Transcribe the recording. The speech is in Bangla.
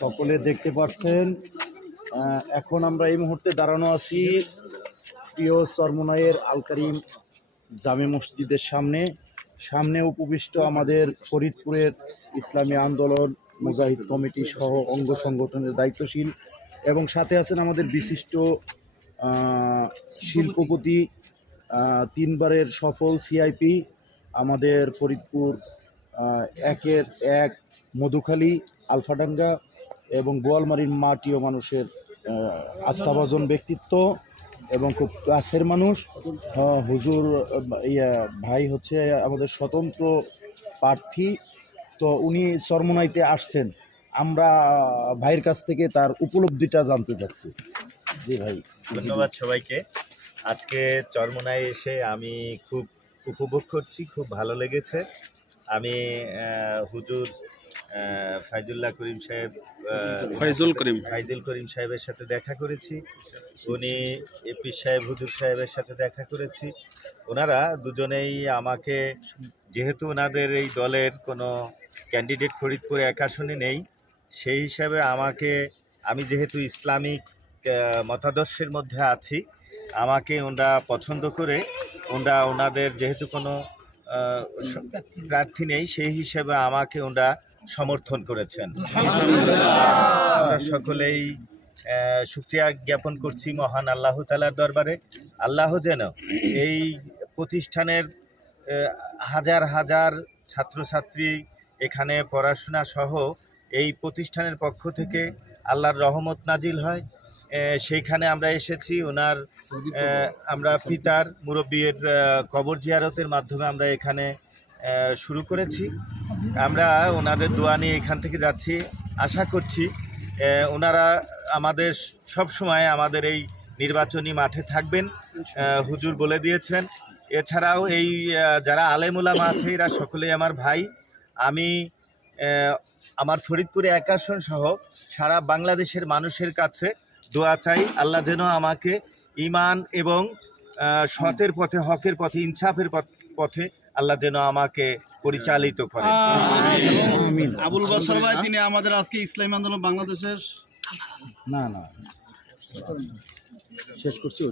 সকলে দেখতে পাচ্ছেন এখন আমরা এই মুহূর্তে দাঁড়ানো আছি প্রিয় চরমনায়ের আলকারিম জামে মসজিদের সামনে। সামনে উপবিষ্ট আমাদের ফরিদপুরের ইসলামী আন্দোলন, মুজাহিদ কমিটি সহ অঙ্গ সংগঠনের দায়িত্বশীল এবং সাথে আছেন আমাদের বিশিষ্ট শিল্পপতি তিনবারের সফল সিআইপি আমাদের ফরিদপুর একের এক মধুখালী, আলফাডাঙ্গা এবং বোয়ালমারির মাটিও মানুষের আস্থাভাজন ব্যক্তিত্ব এবং খুব কাছের মানুষ। হুজুর, ইয়া, ভাই হচ্ছে আমাদের স্বতন্ত্র প্রার্থী। তো উনি চরমনাইতে আসছেন। আমরা ভাইয়ের কাছ থেকে তার উপলব্ধিটা জানতে চাচ্ছি। জি ভাই। ধন্যবাদ সবাইকে। আজকে চরমনায় এসে আমি খুব উপভোগ করছি খুব ভালো লেগেছে। আমি হুজুর ফাইজুল্লাহ করিম সাহেব ফাইজুল করিম। ফাইজুল করিম সাহেবের সাথে দেখা করেছি। উনি এপি সাহেব হুজুর সাহেবের সাথে দেখা করেছি। ওনারা দুজনেই আমাকে যেহেতু ওনাদের এই দলের কোনো ক্যান্ডিডেট ফরিদপুরে এক আসনে নেই সেই হিসাবে আমাকে আমি যেহেতু ইসলামিক মতাদর্শের মধ্যে আছি আমাকে ওনারা পছন্দ করে ওনারা ওনাদের যেহেতু কোনো প্রার্থী নেই সেই হিসেবে আমাকে ওনারা সমর্থন করেছেন। আমরা সকলেই আহ, শুকরিয়া জ্ঞাপন করছি মহান আল্লাহ তালার দরবারে। আল্লাহ যেন এই প্রতিষ্ঠানের হাজার হাজার ছাত্রছাত্রী এখানে পড়াশোনা সহ এই প্রতিষ্ঠানের পক্ষ থেকে আল্লাহর রহমত নাজিল হয়। সেইখানে আমরা এসেছি ওনার আমরা পিতার মুরব্বীর কবর জিয়ারতের মাধ্যমে আমরা এখানে শুরু করেছি। আমরা ওনাদের দোয়া নিয়ে এখান থেকে যাচ্ছি। আশা করছি ওনারা আমাদের সব সময় আমাদের এই নির্বাচনী মাঠে থাকবেন। হুজুর বলে দিয়েছেন। এছাড়াও এই যারা আলেমুলাম আছে এরা সকলেই আমার ভাই। আমি আমার ফরিদপুরে একাশন সহ সারা বাংলাদেশের মানুষের কাছে দোয়া চাই আল্লাহ যেন আমাকে ইমান এবং সতের পথে হকের পথে ইনসাফের পথ- পথে আল্লাহ যেন আমাকে পরিচালিত করে আবুল বাসার ভাই তিনি আমাদের আজকে ইসলামী আন্দোলন বাংলাদেশের না না। শেষ করছি।